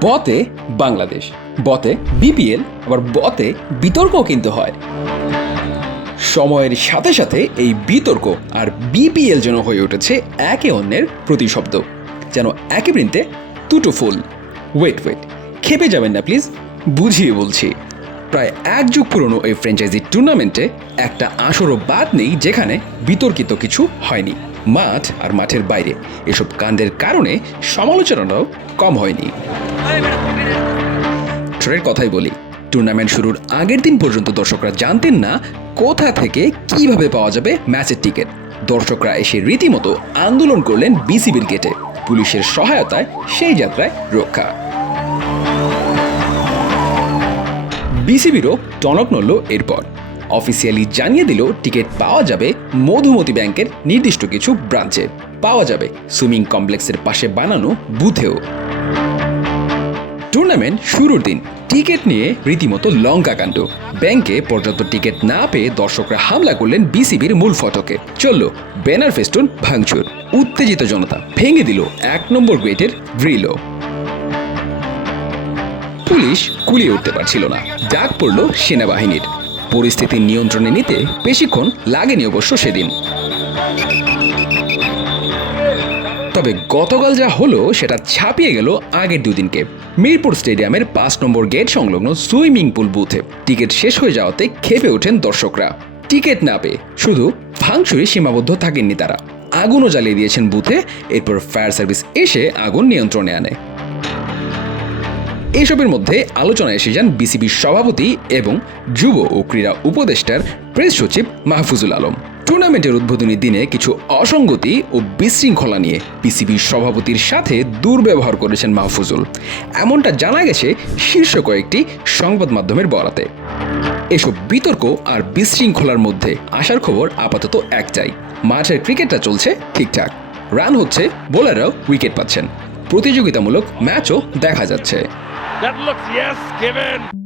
বতে Bangladesh, বতে BPL, আবার বতে বিতর্কও কিন্তু হয়। সময়ের সাথে সাথে এই বিতর্ক আর বিপিএল যেন হয়ে উঠেছে একে অন্যের প্রতিশব্দ। যেন একই বৃন্তে দুটো ফুল। ওয়েট ওয়েট, খেপে যাবেন না প্লিজ, বুঝিয়ে বলছি। প্রায় এক যুগ পুরনো এই ফ্র্যাঞ্চাইজি টুর্নামেন্টে একটা আসরও বাদ নেই যেখানে বিতর্কিত কিছু হয়নি। মাঠ আর মাঠের বাইরে। এসব কাণ্ডের কারণে সমালোচনাটাও কম হয়নি। ট্রের কথাই বলি টুর্নামেন্ট শুরুর আগের দিন পর্যন্ত দর্শকরা জানতেন না কোথা থেকে কীভাবে পাওয়া যাবে ম্যাচের টিকিট। দর্শকরা এসে রীতিমতো আন্দোলন করলেন বিসিবির গেটে। পুলিশের সহায়তায় সেই যাত্রায় রক্ষা। বিসিবিরও টনক নড়ল এরপর। অফিসিয়ালি জানিয়ে দিল টিকিট পাওয়া যাবে মধুমতি ব্যাংকের নির্দিষ্ট কিছু ব্রাঞ্চে পাওয়া যাবে সুইমিং কমপ্লেক্সের পাশে বানানো বুথেও। টুর্নামেন্ট শুরুর দিন টিকিট নিয়ে রীতিমতো লঙ্কা কাণ্ড। ব্যাংকে পর্যাপ্ত টিকিট না পেয়ে দর্শকরা হামলা করলেন বিসিবির মূল ফটকে। চলল ব্যানার ফেস্টুন ভাঙচুর। উত্তেজিত জনতা ভেঙে দিল এক নম্বর গেটের গ্রিলও পুলিশ কুলিয়ে উঠতে পারছিল না। ডাক পড়ল সেনাবাহিনীর। পরিস্থিতি নিয়ন্ত্রণে নিতে বেশিক্ষণ লাগেনি অবশ্য সেদিন। তবে গতকাল যা হলো, সেটা ছাপিয়ে গেল আগের দুদিনকে। মিরপুর স্টেডিয়ামের পাঁচ নম্বর গেট সংলগ্ন সুইমিং পুল বুথে। টিকিট শেষ হয়ে যাওয়াতে খেপে ওঠেন দর্শকরা। টিকিট না পেয়ে শুধু ভাঙচুরে সীমাবদ্ধ থাকেননি তারা। আগুনও জ্বালিয়ে দিয়েছেন বুথে, এরপর ফায়ার সার্ভিস এসে আগুন নিয়ন্ত্রণে আনে। এসবের মধ্যে আলোচনায় এসে যান বিসিবির সভাপতি এবং যুব ও ক্রীড়া উপদেষ্টার প্রেস সচিব মাহফুজুল আলম। টুর্নামেন্টের উদ্বোধনী দিনে কিছু অসঙ্গতি ও বিশৃঙ্খলা নিয়ে বিসিবির সভাপতির সাথে দুর্ব্যবহার করেছেন মাহফুজুল। এমনটা জানা গেছে শীর্ষ কয়েকটি সংবাদ মাধ্যমের বরাতে। এসব বিতর্ক আর বিশৃঙ্খলার মধ্যে আসার খবর আপাতত একটাই। মাঠের ক্রিকেটটা চলছে ঠিকঠাক। রান হচ্ছে বোলাররাও উইকেট পাচ্ছেন। প্রতিযোগিতামূলক ম্যাচও দেখা যাচ্ছে। That looks yes, given.